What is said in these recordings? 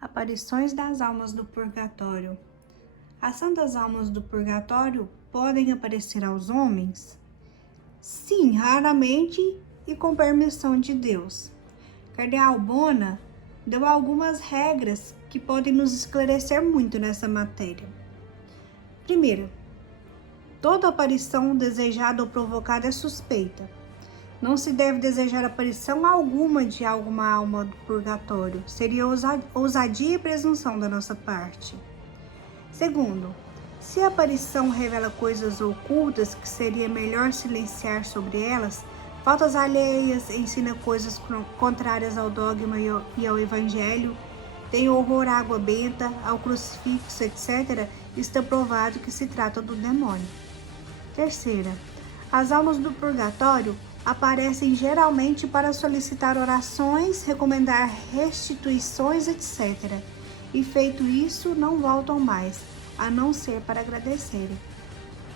Aparições das almas do purgatório. As santas almas do purgatório podem aparecer aos homens? Sim, raramente e com permissão de Deus. Cardeal Bona deu algumas regras que podem nos esclarecer muito nessa matéria. Primeiro, toda aparição desejada ou provocada é suspeita. Não se deve desejar aparição alguma de alguma alma do purgatório. Seria ousadia e presunção da nossa parte. Segundo, se a aparição revela coisas ocultas que seria melhor silenciar sobre elas, faltas alheias, ensina coisas contrárias ao dogma e ao evangelho, tem horror à água benta, ao crucifixo, etc., está provado que se trata do demônio. Terceira, as almas do purgatório aparecem geralmente para solicitar orações, recomendar restituições, etc. E feito isso, não voltam mais, a não ser para agradecerem.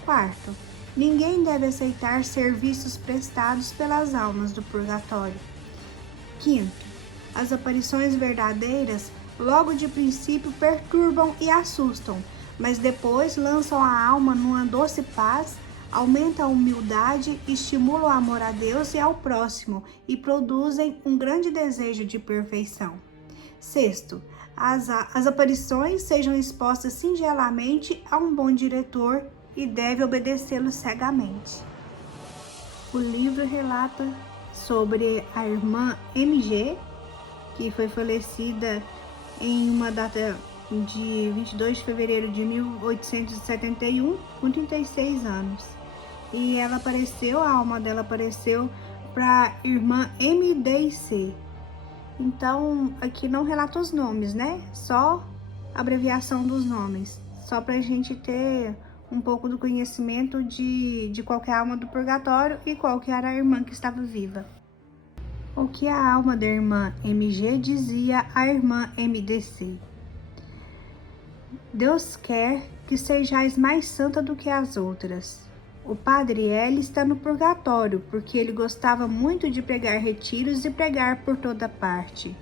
Quarto, ninguém deve aceitar serviços prestados pelas almas do purgatório. Quinto, as aparições verdadeiras, logo de princípio, perturbam e assustam, mas depois lançam a alma numa doce paz, aumentam a humildade, estimulam o amor a Deus e ao próximo e produzem um grande desejo de perfeição. Sexto, as aparições sejam expostas singelamente a um bom diretor e deve obedecê-lo cegamente. O livro relata sobre a irmã MG, que foi falecida em uma data de 22 de fevereiro de 1871, com 36 anos. E ela apareceu, a alma dela apareceu para a irmã MDC. Então, aqui não relata os nomes, né? Só a abreviação dos nomes. Só para a gente ter um pouco do conhecimento de qual que é a alma do purgatório e qual que era a irmã que estava viva. O que a alma da irmã MG dizia à irmã MDC. Deus quer que sejais mais santa do que as outras. O padre L está no purgatório, porque ele gostava muito de pregar retiros e pregar por toda parte.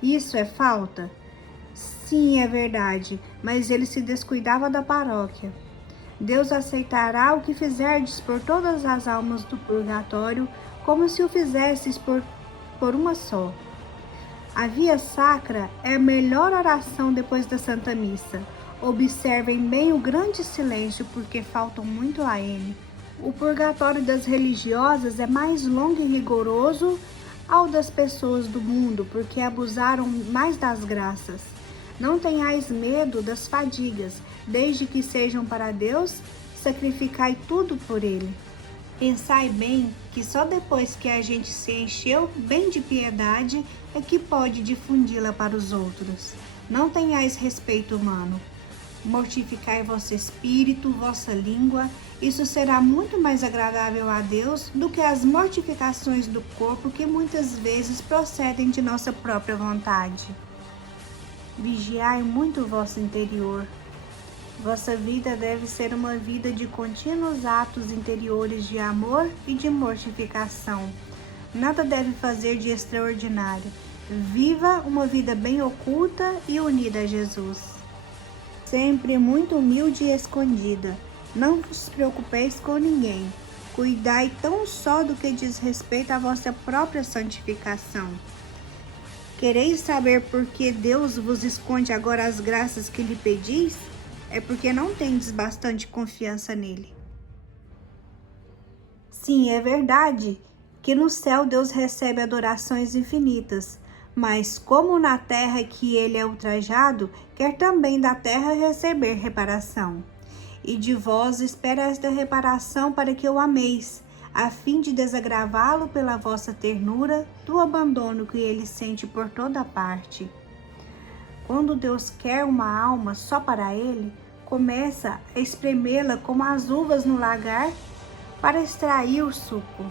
Isso é falta? Sim, é verdade, mas ele se descuidava da paróquia. Deus aceitará o que fizerdes por todas as almas do purgatório, como se o fizesses por uma só. A via sacra é a melhor oração depois da Santa Missa. Observem bem o grande silêncio, porque faltam muito a ele. O purgatório das religiosas é mais longo e rigoroso ao das pessoas do mundo, porque abusaram mais das graças. Não tenhais medo das fadigas, desde que sejam para Deus, sacrificai tudo por ele. Pensai bem que só depois que a gente se encheu bem de piedade é que pode difundi-la para os outros. Não tenhais respeito humano. Mortificai vosso espírito, vossa língua, isso será muito mais agradável a Deus do que as mortificações do corpo que muitas vezes procedem de nossa própria vontade. Vigiai muito o vosso interior. Vossa vida deve ser uma vida de contínuos atos interiores de amor e de mortificação. Nada deve fazer de extraordinário. Viva uma vida bem oculta e unida a Jesus. Sempre muito humilde e escondida. Não vos preocupeis com ninguém. Cuidai tão só do que diz respeito à vossa própria santificação. Quereis saber por que Deus vos esconde agora as graças que lhe pedis? É porque não tendes bastante confiança nele. Sim, é verdade que no céu Deus recebe adorações infinitas, mas como na terra que ele é ultrajado, quer também da terra receber reparação. E de vós espera esta reparação para que o ameis, a fim de desagravá-lo pela vossa ternura do abandono que ele sente por toda parte. Quando Deus quer uma alma só para ele, começa a espremê-la como as uvas no lagar para extrair o suco.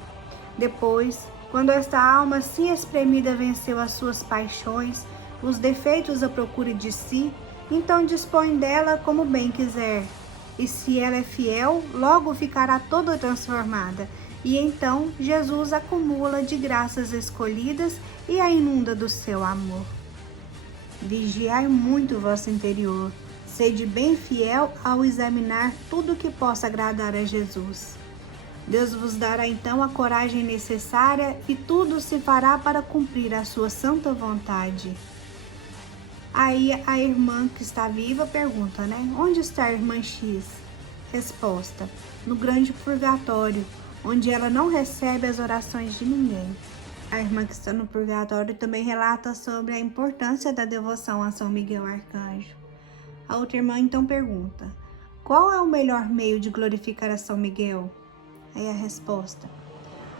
Depois, quando esta alma assim espremida venceu as suas paixões, os defeitos à procura de si, então dispõe dela como bem quiser. E se ela é fiel, logo ficará toda transformada. E então Jesus acumula de graças escolhidas e a inunda do seu amor. Vigiai muito o vosso interior, sede bem fiel ao examinar tudo o que possa agradar a Jesus. Deus vos dará então a coragem necessária e tudo se fará para cumprir a sua santa vontade. Aí a irmã que está viva pergunta, onde está a irmã X? Resposta: no grande purgatório, onde ela não recebe as orações de ninguém. A irmã que está no purgatório também relata sobre a importância da devoção a São Miguel Arcanjo. A outra irmã então pergunta: qual é o melhor meio de glorificar a São Miguel? Aí a resposta: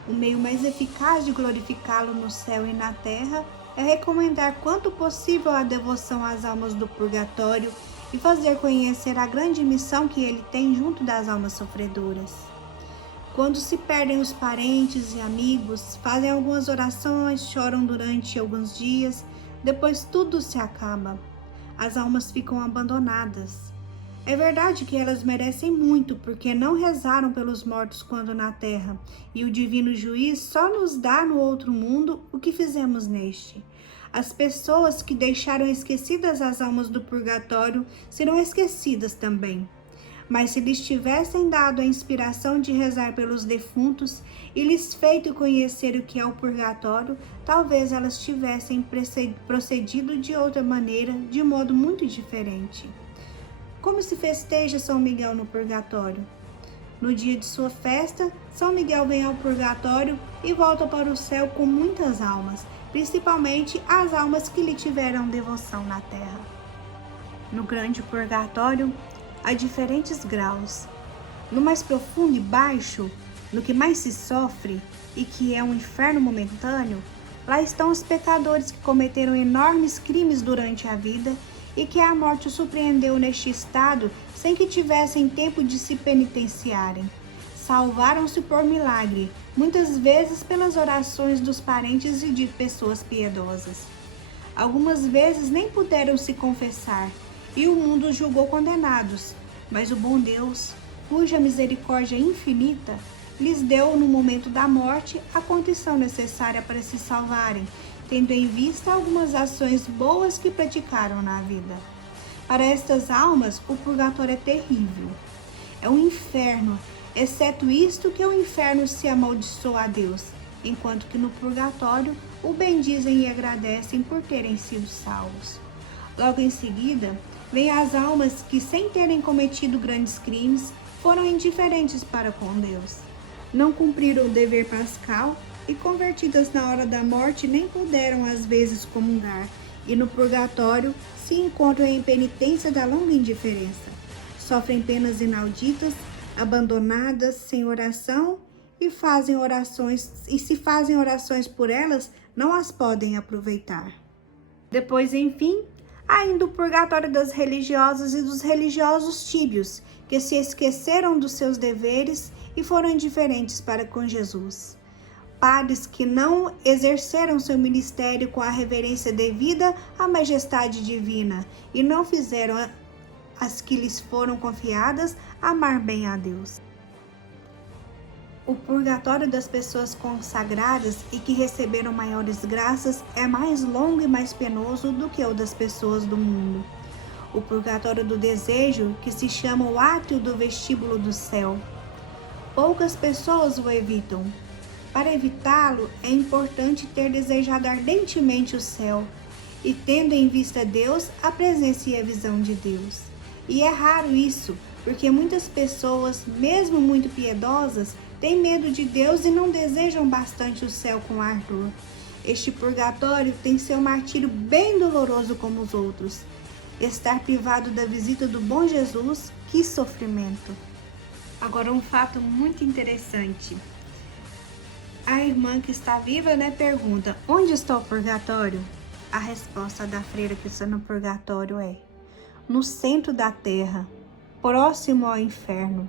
o meio mais eficaz de glorificá-lo no céu e na terra é recomendar quanto possível a devoção às almas do purgatório e fazer conhecer a grande missão que ele tem junto das almas sofredoras. Quando se perdem os parentes e amigos, fazem algumas orações, choram durante alguns dias, depois tudo se acaba. As almas ficam abandonadas. É verdade que elas merecem muito, porque não rezaram pelos mortos quando na terra, e o divino juiz só nos dá no outro mundo o que fizemos neste. As pessoas que deixaram esquecidas as almas do purgatório serão esquecidas também. Mas se lhes tivessem dado a inspiração de rezar pelos defuntos e lhes feito conhecer o que é o purgatório, talvez elas tivessem procedido de outra maneira, de modo muito diferente. Como se festeja São Miguel no purgatório? No dia de sua festa, São Miguel vem ao purgatório e volta para o céu com muitas almas, principalmente as almas que lhe tiveram devoção na terra. No grande purgatório, há diferentes graus. No mais profundo e baixo, no que mais se sofre e que é um inferno momentâneo, lá estão os pecadores que cometeram enormes crimes durante a vida e que a morte os surpreendeu neste estado sem que tivessem tempo de se penitenciarem. Salvaram-se por milagre, muitas vezes pelas orações dos parentes e de pessoas piedosas. Algumas vezes nem puderam se confessar, e o mundo os julgou condenados, mas o bom Deus, cuja misericórdia infinita, lhes deu no momento da morte a condição necessária para se salvarem, tendo em vista algumas ações boas que praticaram na vida. Para estas almas, o purgatório é terrível. É um inferno, exceto isto que o inferno se amaldiçoa a Deus, enquanto que no purgatório o bendizem e agradecem por terem sido salvos. Logo em seguida, vêm as almas que, sem terem cometido grandes crimes, foram indiferentes para com Deus. Não cumpriram o dever pascal e, convertidas na hora da morte, nem puderam às vezes comungar, e no purgatório se encontram em penitência da longa indiferença. Sofrem penas inauditas, abandonadas, sem oração, e se fazem orações por elas, não as podem aproveitar. Depois, enfim, há ainda o purgatório das religiosas e dos religiosos tíbios, que se esqueceram dos seus deveres e foram indiferentes para com Jesus. Padres que não exerceram seu ministério com a reverência devida à majestade divina e não fizeram as que lhes foram confiadas amar bem a Deus. O purgatório das pessoas consagradas e que receberam maiores graças é mais longo e mais penoso do que o das pessoas do mundo. O purgatório do desejo, que se chama o átrio do vestíbulo do céu. Poucas pessoas o evitam. Para evitá-lo, é importante ter desejado ardentemente o céu e, tendo em vista Deus, a presença e a visão de Deus. E é raro isso, porque muitas pessoas, mesmo muito piedosas, têm medo de Deus e não desejam bastante o céu com ardor. Este purgatório tem seu martírio bem doloroso como os outros. Estar privado da visita do bom Jesus, que sofrimento! Agora, um fato muito interessante. A irmã que está viva, pergunta: onde está o purgatório? A resposta da freira que está no purgatório é: no centro da terra, próximo ao inferno.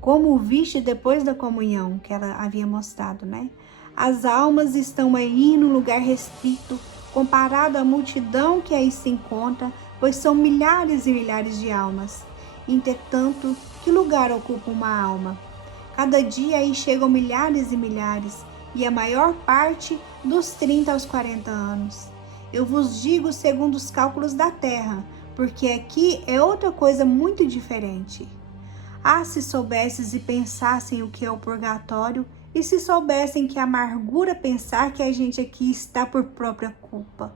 Como o viste depois da comunhão, que ela havia mostrado, As almas estão aí no lugar restrito, comparado à multidão que aí se encontra, pois são milhares e milhares de almas. Entretanto, que lugar ocupa uma alma? Cada dia aí chegam milhares e milhares, e a maior parte dos 30 aos 40 anos. Eu vos digo segundo os cálculos da terra, porque aqui é outra coisa muito diferente. Ah, se soubesses e pensassem o que é o purgatório, e se soubessem que amargura pensar que a gente aqui está por própria culpa.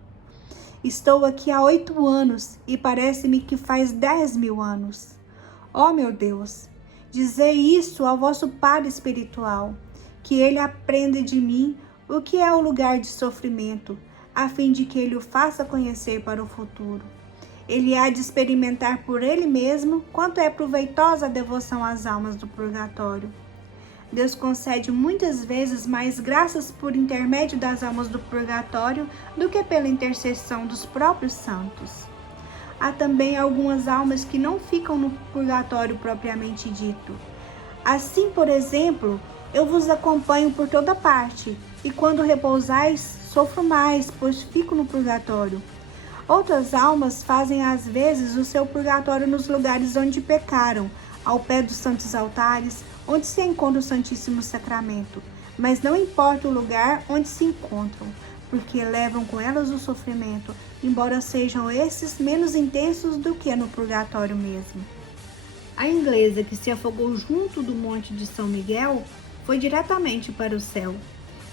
Estou aqui há 8 anos e parece-me que faz 10.000 anos. Ó meu Deus, dizei isso ao vosso Pai espiritual, que ele aprenda de mim o que é o lugar de sofrimento, a fim de que ele o faça conhecer para o futuro. Ele há de experimentar por ele mesmo quanto é proveitosa a devoção às almas do purgatório. Deus concede muitas vezes mais graças por intermédio das almas do purgatório do que pela intercessão dos próprios santos. Há também algumas almas que não ficam no purgatório propriamente dito. Assim, por exemplo, eu vos acompanho por toda parte, e quando repousais, sofro mais, pois fico no purgatório. Outras almas fazem às vezes o seu purgatório nos lugares onde pecaram, ao pé dos santos altares, onde se encontra o Santíssimo Sacramento, mas não importa o lugar onde se encontram, porque levam com elas o sofrimento, embora sejam esses menos intensos do que no purgatório mesmo. A inglesa que se afogou junto do Monte de São Miguel foi diretamente para o céu.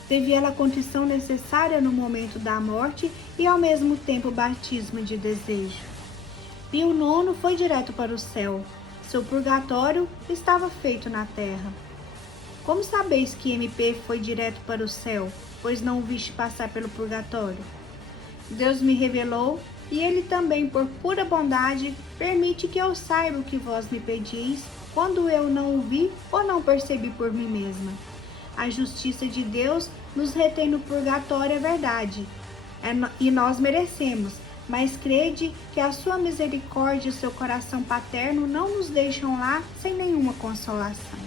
Teve ela a contrição necessária no momento da morte e ao mesmo tempo batismo de desejo. Pio IX foi direto para o céu. Seu purgatório estava feito na terra. Como sabeis que MP foi direto para o céu, pois não o viste passar pelo purgatório? Deus me revelou, e ele também, por pura bondade, permite que eu saiba o que vós me pedis, quando eu não o vi ou não percebi por mim mesma. A justiça de Deus nos retém no purgatório, é verdade, e nós merecemos, mas crede que a sua misericórdia e seu coração paterno não nos deixam lá sem nenhuma consolação.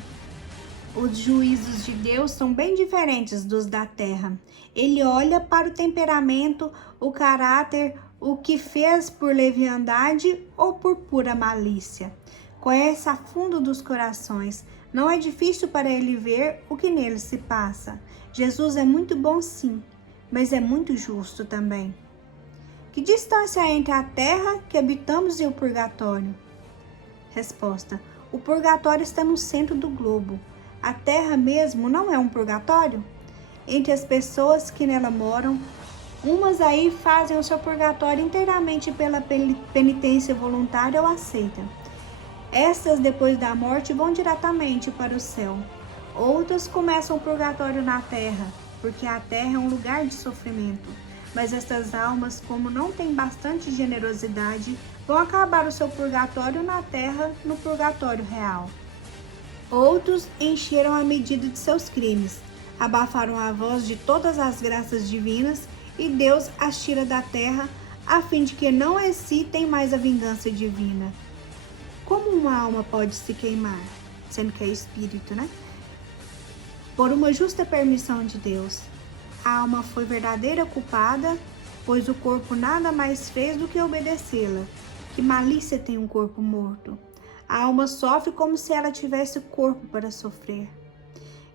Os juízos de Deus são bem diferentes dos da terra. Ele olha para o temperamento, o caráter, o que fez por leviandade ou por pura malícia. Conhece a fundo dos corações. Não é difícil para ele ver o que neles se passa. Jesus é muito bom, sim, mas é muito justo também. Que distância há entre a terra que habitamos e o purgatório? Resposta: o purgatório está no centro do globo. A terra mesmo não é um purgatório? Entre as pessoas que nela moram, umas aí fazem o seu purgatório inteiramente pela penitência voluntária ou aceita. Estas, depois da morte, vão diretamente para o céu. Outras começam o purgatório na terra, porque a terra é um lugar de sofrimento. Mas estas almas, como não têm bastante generosidade, vão acabar o seu purgatório na terra, no purgatório real. Outros encheram a medida de seus crimes, abafaram a voz de todas as graças divinas, e Deus as tira da terra, a fim de que não excitem mais a vingança divina. Como uma alma pode se queimar, sendo que é espírito, né? Por uma justa permissão de Deus. A alma foi verdadeira culpada, pois o corpo nada mais fez do que obedecê-la. Que malícia tem um corpo morto? A alma sofre como se ela tivesse corpo para sofrer.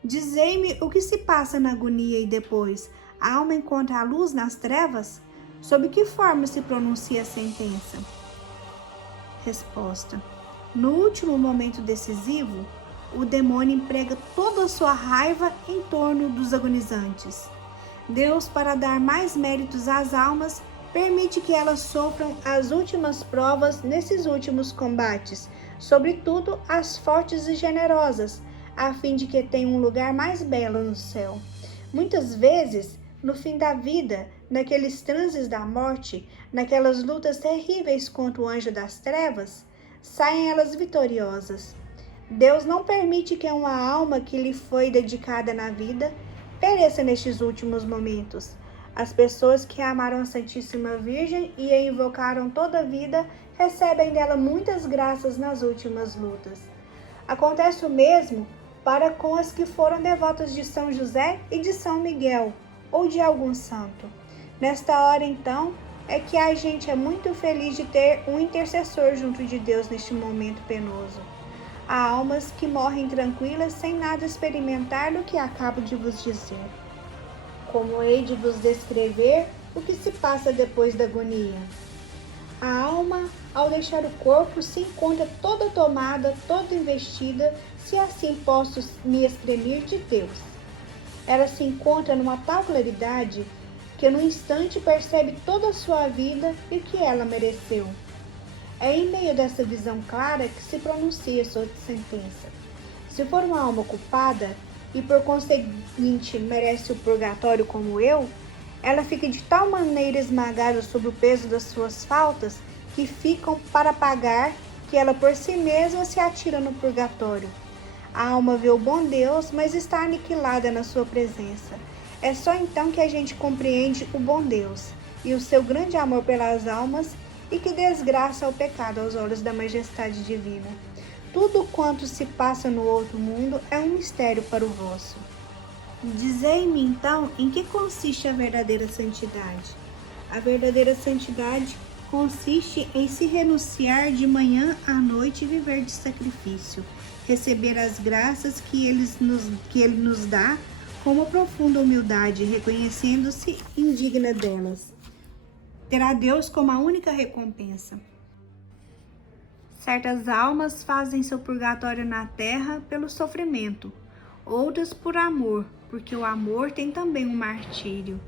Dizei-me o que se passa na agonia e depois. A alma encontra a luz nas trevas? Sob que forma se pronuncia a sentença? Resposta: no último momento decisivo, o demônio emprega toda a sua raiva em torno dos agonizantes. Deus, para dar mais méritos às almas, permite que elas sofram as últimas provas nesses últimos combates, sobretudo as fortes e generosas, a fim de que tenham um lugar mais belo no céu. Muitas vezes, no fim da vida, naqueles transes da morte, naquelas lutas terríveis contra o anjo das trevas, saem elas vitoriosas. Deus não permite que uma alma que lhe foi dedicada na vida pereça nestes últimos momentos. As pessoas que amaram a Santíssima Virgem e a invocaram toda a vida recebem dela muitas graças nas últimas lutas. Acontece o mesmo para com as que foram devotas de São José e de São Miguel, ou de algum santo. Nesta hora, então, é que a gente é muito feliz de ter um intercessor junto de Deus neste momento penoso. Há almas que morrem tranquilas sem nada experimentar do que acabo de vos dizer. Como hei de vos descrever, O que se passa depois da agonia? A alma, ao deixar o corpo, se encontra toda tomada, toda investida, se assim posso me exprimir, de Deus. Ela se encontra numa tal claridade que no instante percebe toda a sua vida e o que ela mereceu. É em meio dessa visão clara que se pronuncia sua sentença. Se for uma alma culpada e por conseguinte merece o purgatório como eu, ela fica de tal maneira esmagada sob o peso das suas faltas que ficam para pagar que ela por si mesma se atira no purgatório. A alma vê o bom Deus, mas está aniquilada na sua presença. É só então que a gente compreende o bom Deus e o seu grande amor pelas almas e que desgraça o pecado aos olhos da majestade divina. Tudo quanto se passa no outro mundo é um mistério para o vosso. Dizei-me então em que consiste a verdadeira santidade. A verdadeira santidade consiste em se renunciar de manhã à noite e viver de sacrifício, receber as graças que Ele nos dá com uma profunda humildade, reconhecendo-se indigna delas. Terá Deus como a única recompensa. Certas almas fazem seu purgatório na terra pelo sofrimento, outras por amor, porque o amor tem também um martírio.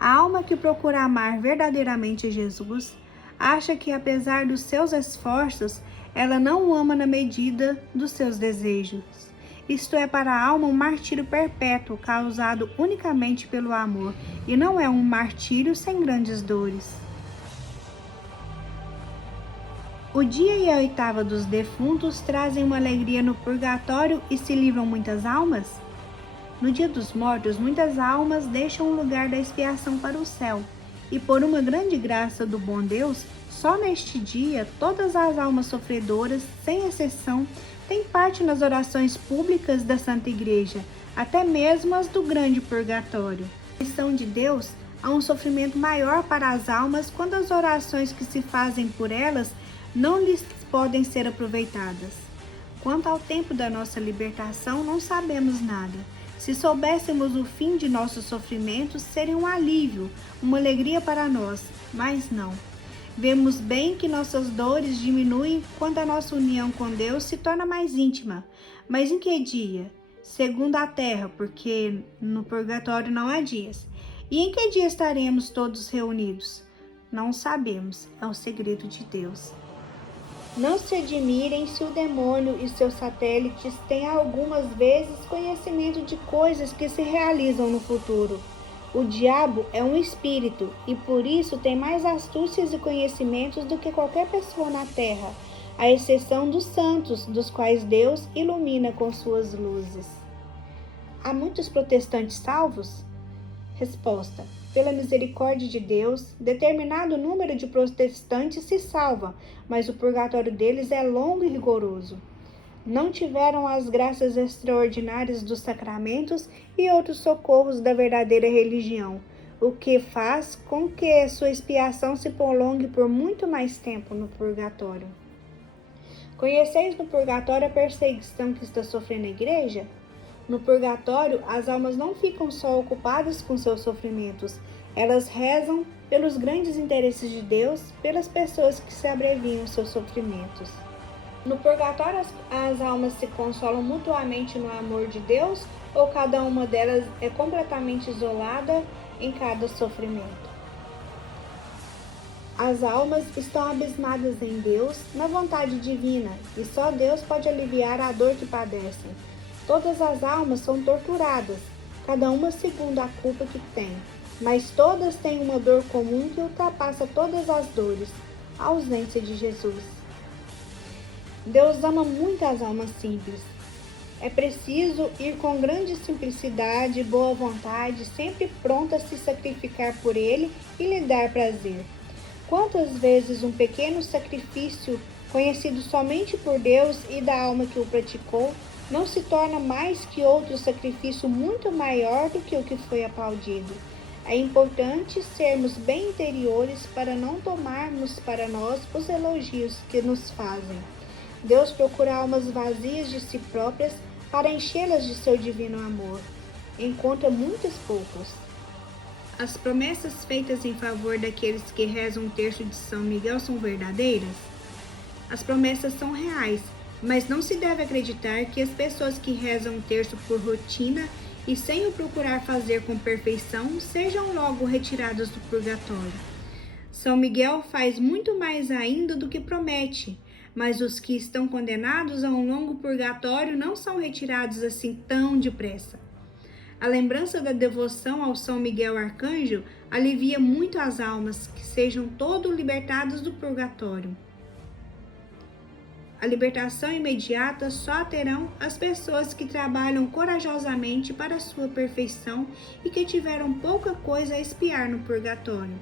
A alma que procura amar verdadeiramente Jesus acha que, apesar dos seus esforços, ela não o ama na medida dos seus desejos. Isto é para a alma um martírio perpétuo, causado unicamente pelo amor, e não é um martírio sem grandes dores. O dia e a oitava dos defuntos trazem uma alegria no purgatório e se livram muitas almas? No dia dos mortos, muitas almas deixam o lugar da expiação para o céu, e por uma grande graça do bom Deus, só neste dia todas as almas sofredoras, sem exceção, têm parte nas orações públicas da Santa Igreja, até mesmo as do grande purgatório. Na missão de Deus, há um sofrimento maior para as almas quando as orações que se fazem por elas não lhes podem ser aproveitadas. Quanto ao tempo da nossa libertação, não sabemos nada. Se soubéssemos o fim de nossos sofrimentos, seria um alívio, uma alegria para nós, mas não. Vemos bem que nossas dores diminuem quando a nossa união com Deus se torna mais íntima. Mas em que dia? Segundo a terra, porque no purgatório não há dias. E em que dia estaremos todos reunidos? Não sabemos, é o segredo de Deus. Não se admirem se o demônio e seus satélites têm algumas vezes conhecimento de coisas que se realizam no futuro. O diabo é um espírito e por isso tem mais astúcias e conhecimentos do que qualquer pessoa na terra, à exceção dos santos, dos quais Deus ilumina com suas luzes. Há muitos protestantes salvos? Resposta: pela misericórdia de Deus, determinado número de protestantes se salva, mas o purgatório deles é longo e rigoroso. Não tiveram as graças extraordinárias dos sacramentos e outros socorros da verdadeira religião, o que faz com que sua expiação se prolongue por muito mais tempo no purgatório. Conheceis no purgatório a perseguição que está sofrendo a igreja? No purgatório, as almas não ficam só ocupadas com seus sofrimentos, elas rezam pelos grandes interesses de Deus, pelas pessoas que se abreviam seus sofrimentos. No purgatório, as almas se consolam mutuamente no amor de Deus, ou cada uma delas é completamente isolada em cada sofrimento? As almas estão abismadas em Deus, na vontade divina, e só Deus pode aliviar a dor que padecem. Todas as almas são torturadas, cada uma segundo a culpa que tem, mas todas têm uma dor comum que ultrapassa todas as dores, a ausência de Jesus. Deus ama muito as almas simples. É preciso ir com grande simplicidade e boa vontade, sempre pronta a se sacrificar por Ele e lhe dar prazer. Quantas vezes um pequeno sacrifício, conhecido somente por Deus e da alma que o praticou, não se torna mais que outro sacrifício muito maior do que o que foi aplaudido. É importante sermos bem interiores para não tomarmos para nós os elogios que nos fazem. Deus procura almas vazias de si próprias para enchê-las de seu divino amor. Encontra muitas poucas. as promessas feitas em favor daqueles que rezam o terço de São Miguel são verdadeiras? As promessas são reais, mas não se deve acreditar que as pessoas que rezam o terço por rotina e sem o procurar fazer com perfeição sejam logo retiradas do purgatório. São Miguel faz muito mais ainda do que promete, mas os que estão condenados a um longo purgatório não são retirados assim tão depressa. A lembrança da devoção ao São Miguel Arcanjo alivia muito as almas que sejam todos libertados do purgatório. A libertação imediata só terão as pessoas que trabalham corajosamente para a sua perfeição e que tiveram pouca coisa a expiar no purgatório.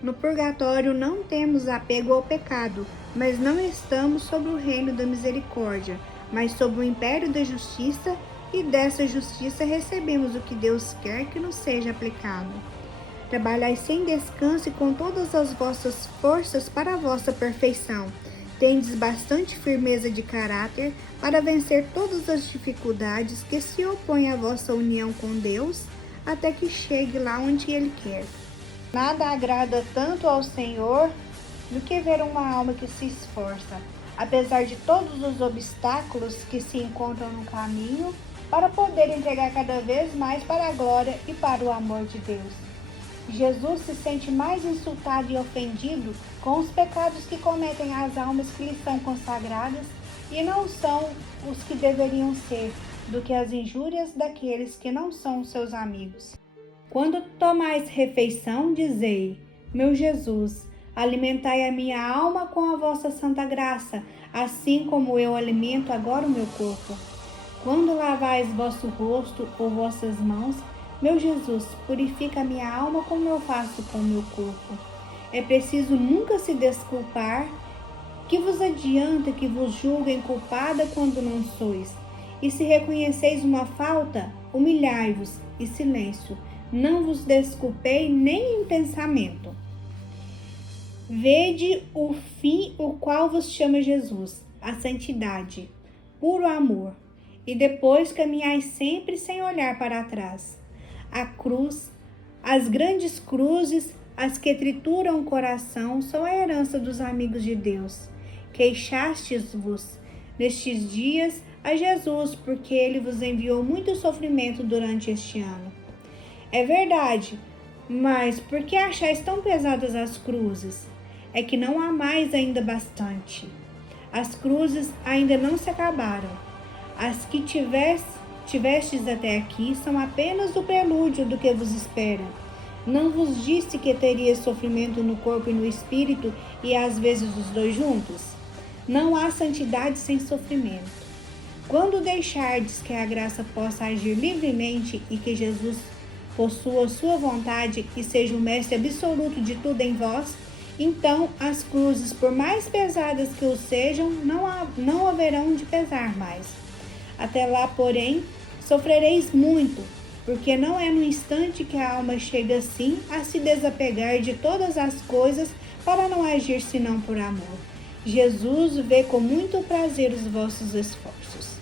No purgatório não temos apego ao pecado, mas não estamos sob o reino da misericórdia, mas sob o império da justiça, e dessa justiça recebemos o que Deus quer que nos seja aplicado. Trabalhai sem descanso e com todas as vossas forças para a vossa perfeição. Tendes bastante firmeza de caráter para vencer todas as dificuldades que se opõem à vossa união com Deus, até que chegue lá onde Ele quer. Nada agrada tanto ao Senhor do que ver uma alma que se esforça, apesar de todos os obstáculos que se encontram no caminho, para poder entregar cada vez mais para a glória e para o amor de Deus. Jesus se sente mais insultado e ofendido com os pecados que cometem as almas que lhe são consagradas e não são os que deveriam ser, do que as injúrias daqueles que não são seus amigos. Quando tomais refeição, dizei: meu Jesus, alimentai a minha alma com a vossa santa graça, assim como eu alimento agora o meu corpo. Quando lavais vosso rosto ou vossas mãos, meu Jesus, purifica a minha alma como eu faço com o meu corpo. É preciso nunca se desculpar. Que vos adianta que vos julguem culpada quando não sois? E se reconheceis uma falta, humilhai-vos e silêncio. Não vos desculpei nem em pensamento. Vede o fim o qual vos chama Jesus, a santidade, puro amor. E depois caminhai sempre sem olhar para trás. A cruz, as grandes cruzes, as que trituram o coração, são a herança dos amigos de Deus. Queixastes-vos nestes dias a Jesus, porque Ele vos enviou muito sofrimento durante este ano. É verdade, mas por que achais tão pesadas as cruzes? É que não amais ainda bastante. As cruzes ainda não se acabaram. As que tivestes até aqui são apenas o prelúdio do que vos espera. Não vos disse que teria sofrimento no corpo e no espírito, e às vezes os dois juntos? Não há santidade sem sofrimento. Quando deixardes que a graça possa agir livremente e que Jesus possua sua vontade e seja o mestre absoluto de tudo em vós, então as cruzes, por mais pesadas que o sejam, não haverão de pesar mais. Até lá, porém, sofrereis muito, porque não é no instante que a alma chega assim a se desapegar de todas as coisas para não agir senão por amor. Jesus vê com muito prazer os vossos esforços.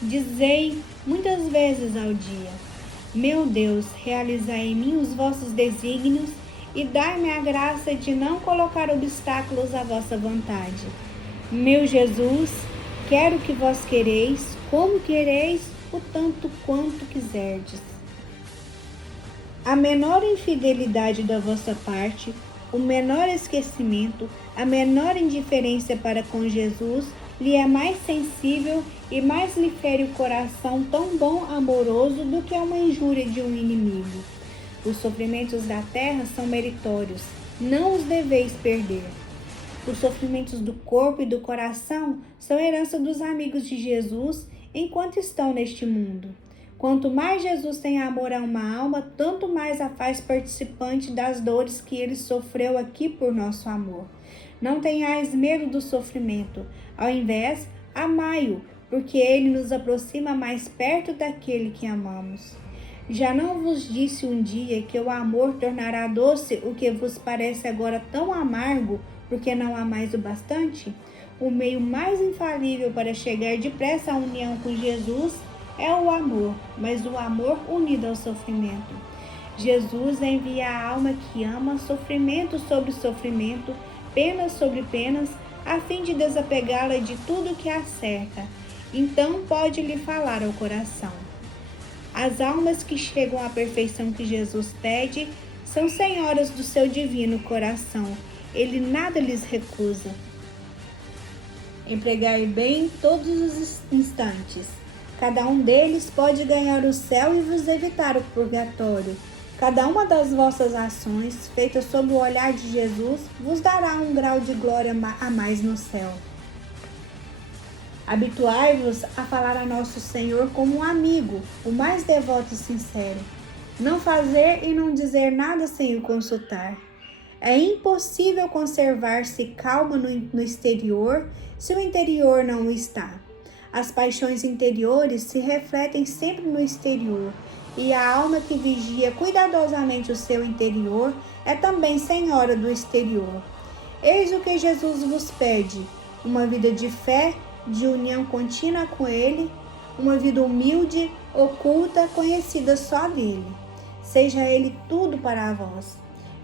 Dizei muitas vezes ao dia: meu Deus, realizai em mim os vossos desígnios e dai-me a graça de não colocar obstáculos à vossa vontade. Meu Jesus, quero o que vós quereis, como quereis, o tanto quanto quiserdes. A menor infidelidade da vossa parte, o menor esquecimento, a menor indiferença para com Jesus lhe é mais sensível e mais lhe fere o coração tão bom, amoroso, do que uma injúria de um inimigo. Os sofrimentos da terra são meritórios, não os deveis perder. Os sofrimentos do corpo e do coração são herança dos amigos de Jesus enquanto estão neste mundo. Quanto mais Jesus tem amor a uma alma, tanto mais a faz participante das dores que ele sofreu aqui por nosso amor. Não tenhais medo do sofrimento, ao invés, amai-o, porque ele nos aproxima mais perto daquele que amamos. Já não vos disse um dia que o amor tornará doce o que vos parece agora tão amargo, porque não amais o bastante? O meio mais infalível para chegar depressa à união com Jesus é o amor, mas o amor unido ao sofrimento. Jesus envia a alma que ama sofrimento sobre sofrimento, penas sobre penas, a fim de desapegá-la de tudo que a cerca. Então pode lhe falar ao coração. As almas que chegam à perfeição que Jesus pede são senhoras do seu divino coração. Ele nada lhes recusa. Empregai bem todos os instantes. Cada um deles pode ganhar o céu e vos evitar o purgatório. Cada uma das vossas ações, feitas sob o olhar de Jesus, vos dará um grau de glória a mais no céu. Habituai-vos a falar a nosso Senhor como um amigo, o mais devoto e sincero. Não fazer e não dizer nada sem o consultar. É impossível conservar-se calma no exterior se o interior não o está. As paixões interiores se refletem sempre no exterior, e a alma que vigia cuidadosamente o seu interior é também senhora do exterior. Eis o que Jesus vos pede: uma vida de fé, de união contínua com Ele, uma vida humilde, oculta, conhecida só dele. Seja Ele tudo para vós.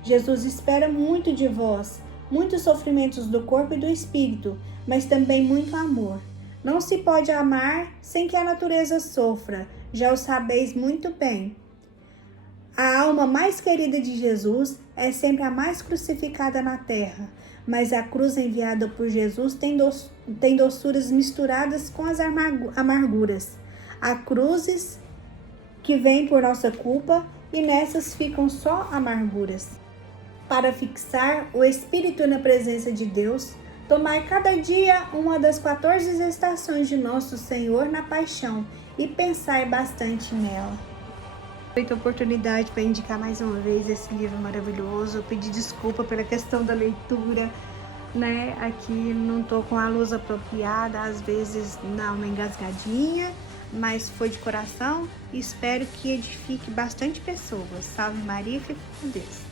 Jesus espera muito de vós, muitos sofrimentos do corpo e do espírito, mas também muito amor. Não se pode amar sem que a natureza sofra, já o sabeis muito bem. A alma mais querida de Jesus é sempre a mais crucificada na terra, mas a cruz enviada por Jesus tem doçuras misturadas com as amarguras. Há cruzes que vêm por nossa culpa e nessas ficam só amarguras. Para fixar o espírito na presença de Deus, tomai cada dia uma das 14 estações de nosso Senhor na paixão e pensai bastante nela. Muita oportunidade para indicar mais uma vez esse livro maravilhoso. Eu pedi desculpa pela questão da leitura, né? Aqui não tô com a luz apropriada, às vezes dá uma engasgadinha, mas foi de coração e espero que edifique bastante pessoas. Salve Maria e fique com Deus.